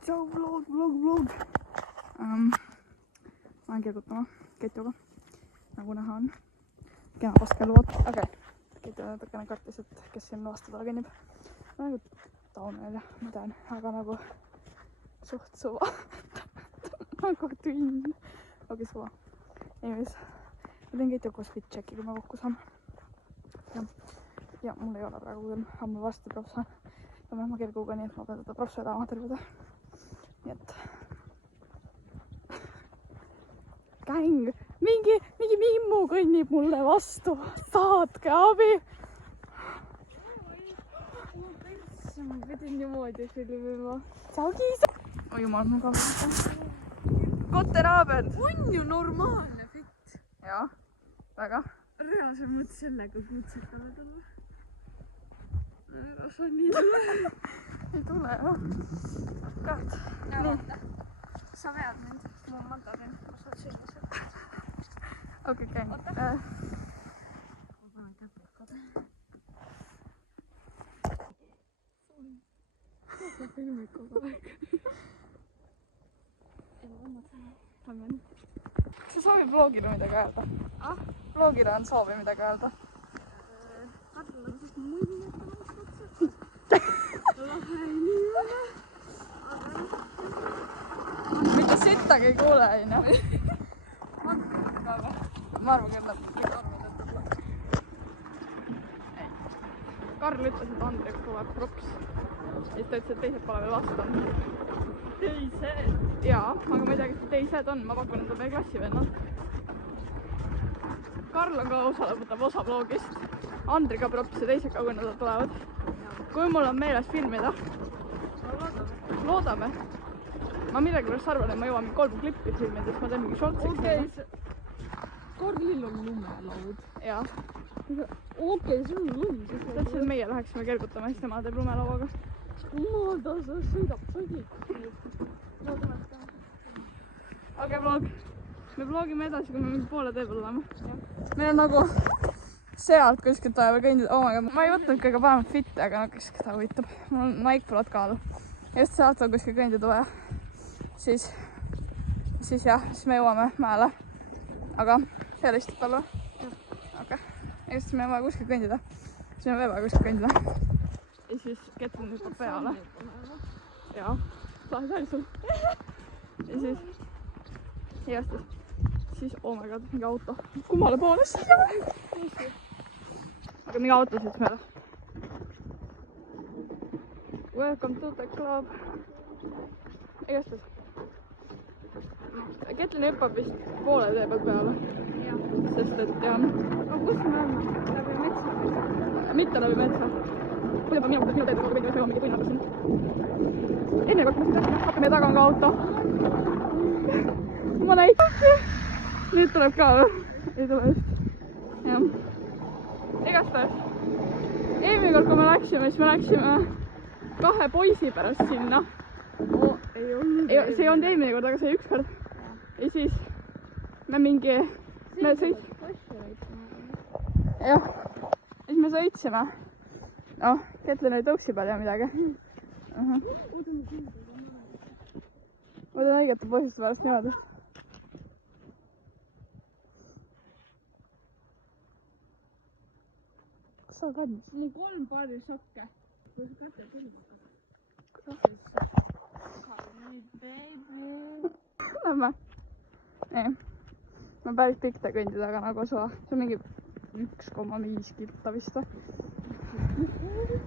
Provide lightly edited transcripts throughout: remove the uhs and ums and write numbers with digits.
Tšau, vlog. Ma olen kirjutama Ketuga, nagu näha on. Kena paskeluvad. Okei. Ketu natukene kartis, et kes siin vastu taga kõnnib. Nagu Taunel ja ma tean, aga nagu suht suva. Nagu tünn. Okei, suva. Anyways, ma teen Ketu koos fit-checki, kui me kokku saame. Ja mul ei ole praegu küll, aga ma varsti prof saan. Ja ma kirguga, nii et ma pean teda prof sõdama tervida. Nii et käng, mingi mimmu kõnnib mulle vastu. Saatke abi! Ma pidin niimoodi filmima. Tšau, Kiisa! Oi jumal, ma ka võtan. Guten Abend! On ju normaalne fit. Jaa, väga. Reaalselt mõttes sellega kutsetame tulla. Kas on nii tule? Ei tule, jah. Kaht. Ja vaata. Sa vead mind. Ma matarin. Ma saad silmas. Okei, käin. Oota. Ma panen käpid kohe. Sa filmid kogu aeg. Lähen. Kas sa soovid vlogile midagi öelda? Vlogile on soovi midagi öelda. Katla, kas ma muidu lahe inimene. Mitte sittagi ei kuule, aina. Ma arvan küll, et kõik arvavad, et tuleb. Karl ütles, et Andrei tuleb props. Ja ta ütles, et teised pole veel vastanud. Teised? Jaa, aga ma ei tea, kes teised on. Ma pakun, et on meie klassivennad. Karl on ka võtab osa vlogist. Andri ka props ja teised ka, kui nad tulevad. Kui mul on meeles filmida. Loodame. Ma midagi pärast arvan, et ma jõuan 3 klippi filmida, siis ma teen mingi shortsiks. Karlil on lumelaud. Jaa. Okei, see on lum. Tähendab, et meie läheksime kergutama, siis tema teeb lumelauaga. Ta sõidab sõgik. Okei, vlog. Me vlogime edasi, kui me mingi poole tee peal oleme. Meil on nagu sealt kuskilt vaja veel kõndida. Oh my god, ma ei võtnud kõige paremat fitti, aga kes keda huvitab. Mul on Nike-pulad ka all. Just sealt on kuskil kõndida vaja. Siis jah, siis me jõuame mäele. Aga seal istub alla. Okei. Ja siis me vaja kuskil kõndida. Siis me vaja kuskil kõndida. Ja siis Ketlin hüppab peale. Jaa, lahe saisul. Ja siis igast siis, oh my god, mingi auto. Kummale poole siia? Aga mingi auto siis meile. Welcome to the club. Igastas. Ketlin hüppab vist poole tee peal peale. Sest et jah. Aga kus me oleme? Läbi metsa? Mitte läbi metsa. Kuidas minu teed, kui kõige või mingi tunn siin. Enne kord ma siin hakka meie taga on ka auto. Ma näitan. Nüüd tuleb ka või? Ei tule just. Jah. Igastas. Eelmine kord, kui me läksime, siis me läksime 2 poisi pärast sinna. Ei olnud. See ei olnud eelmine kord, aga see üks kord. Ja siis me mingi... Me sõitsime. Jah. Ja siis me sõitsime. Noh, Ketlin oli tõuksi peal ja midagi. Ma teen õigete põhjuste pärast niimoodi. Kas sa kadnud? Mul on 3 paari sokke. Kus kätte põlvada? Lähme. Nii. Ma päris pikk tee kõndida, aga nagu suva. See on mingi 1,5 kilta vist või?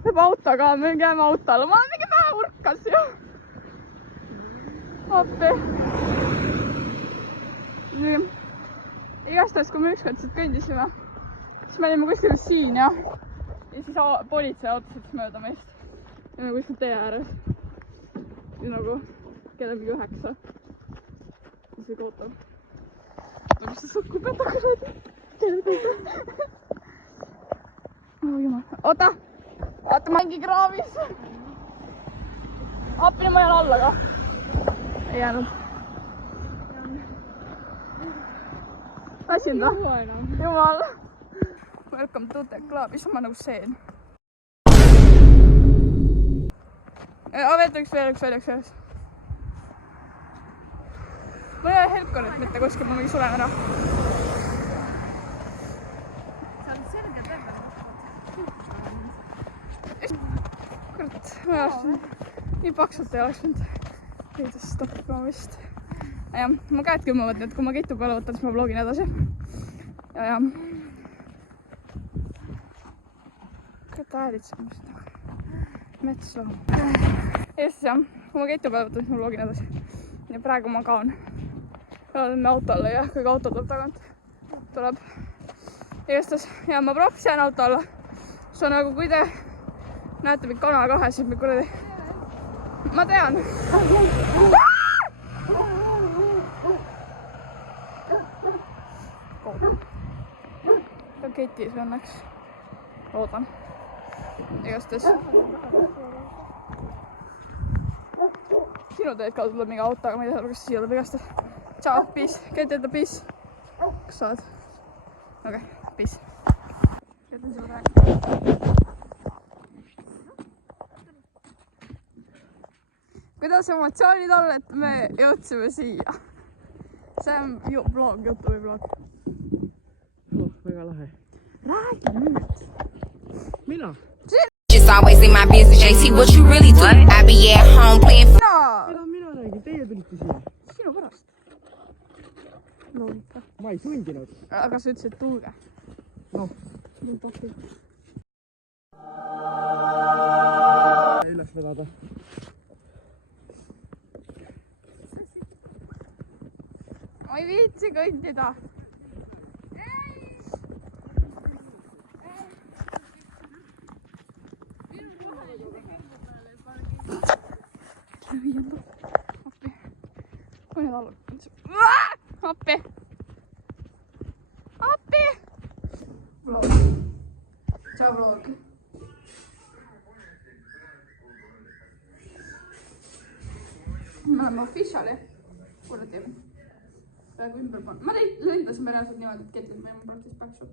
Läheb autoga, me käime autole. Ma olen mingi mäeurkas ju. Appi. Nii. Igastades, kui me ükskord siit kõndisime, siis me olime kuskil siin ja siis politsei auto sõitis mööda meist. Ja me kuskil tee ääres. Ja nagu kella mingi 9. Siis ei koota. Mis sa sukku petakused? Oh jumal. Oota! Oota, ma mingi kraavis. Appi, ma jään alla ka. Ei jäänud. Väsinud või? Jumal. Welcome to the club. Issa ma nagu seen. Veel üks. mul ei ole Helkonit mitte kuskil, ma mingi sulen ära. Sa oled selge terve. Kurat, ma ei oleks nii paksult ei oleks võinud veidus stoppima vist. Ja, ma käed kümmavad nüüd, kui ma kitu peale võtan, siis ma vlogin edasi. Ja. Kurat häälitseb must nagu. Metsloo. Eestis jah, kui ma kitu peale võtan, siis ma vlogin edasi. Ja praegu ma kaon. Olen autolle ja kõige auto tuleb tagant. Tuleb. Eestis. Ja ma proovis jään auto alla. See on nagu kui te näete mind kanal kahe, siis me kuradi. Ma tean. Ta ketis õnneks. Loodan. Igastes. Sinu teed ka tuleb mingi auto, aga ma ei tea, kas siia tuleb igastes. Ciao, peace. Käid öelda peace. Kas sa oled? Okei, peace. Jätan sulle rääkida. Kuidas emotsioonid on, et me jõudsime siia? See on vlog, jutuvi vlog. Väga lahe. Räägi nüüd. Mina? Just always in my business, JT, what you really do? I be at home playing Mina räägin, teie tulite siia. Sinu pärast. Loogika. Ma ei sundinud. Aga sa ütlesid tulge. Noh. Mul tohib. Üles vedada. Ma ei viitsi kõndida. Appi. Kui nüüd allub. Appi. Appi. Vlog. Ciao vlog. Me oleme officiali. Kuradi. Praegu ümber panna. Ma lendasime reaalselt niimoodi, et ketlid võime praktiliselt backshot.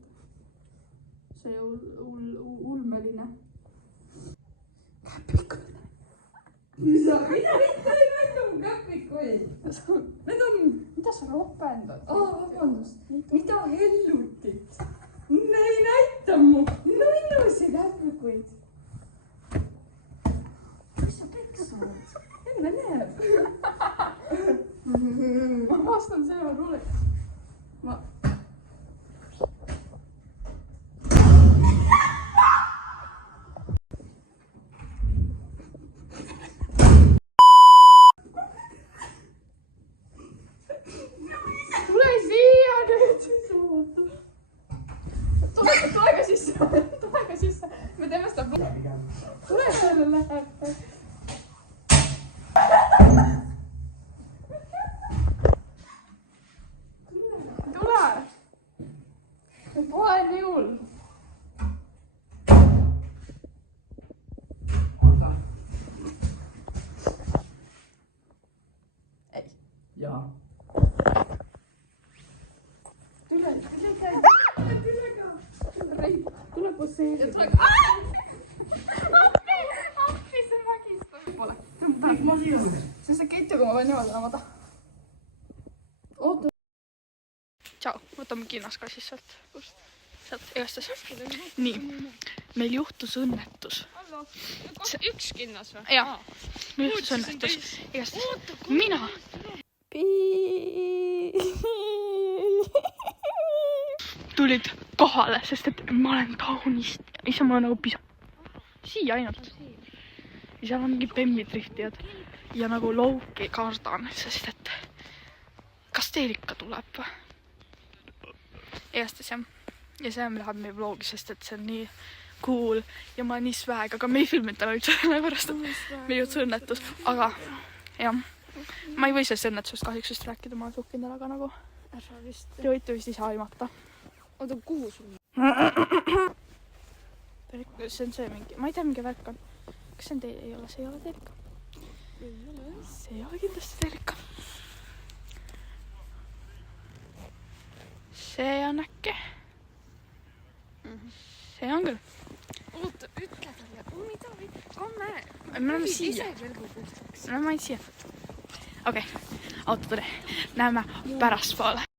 See ulmeline. Käpikud. Mida ei näita mu käpikuid? Need on... Mida sa ropendad? Vabandust. Mida hellutit? Ne ei näita mu nunnusi käpikuid. Mis sa peksad? Enne näeb. Ma vastan selle ruulet. Ma... Tule siia nüüd! Tule ka sisse! Me teeme seda vloggi. Tule selle läheb. Tule! Pole nii hull. Ei. Jaa. Tule ka. Tule poseeri. Appi, see vägistab. Pole. See on see ketti, kui ma võin niimoodi avada. Oota. Tšau, võtame kinnas ka siis sealt. Sealt igastes. Nii, meil juhtus õnnetus. Üks kinnas või? Jah, meil juhtus õnnetus. Igastes. Mina. Tulid kohale, sest et ma olen kaunist. Issa ma olen nagu pisa. Siia ainult. Ja seal on mingi bemmitriftijad. Ja nagu louki kardan, sest et kas teil ikka tuleb või? Eestis jah. Ja see läheb meie vlogi, sest et see on nii cool. Ja ma olen nii swag, aga me ei filminud täna üldse pärast. Me juhtus õnnetus. Aga jah. Ma ei või sellest õnnetusest kahjuks just rääkida, ma olen suhkindel, aga nagu te võite vist ise aimata. Oota, kuhu sul? See on see mingi, ma ei tea, mingi värk on. Kas see on teil? Ei ole, see ei ole teilika. See ei ole kindlasti teilika. See on äkki. See on küll. Oota, ütle talle. Mida või? Komme. Me oleme siia. Me oleme siia. Okei. autotõde. Näeme pärastpoole.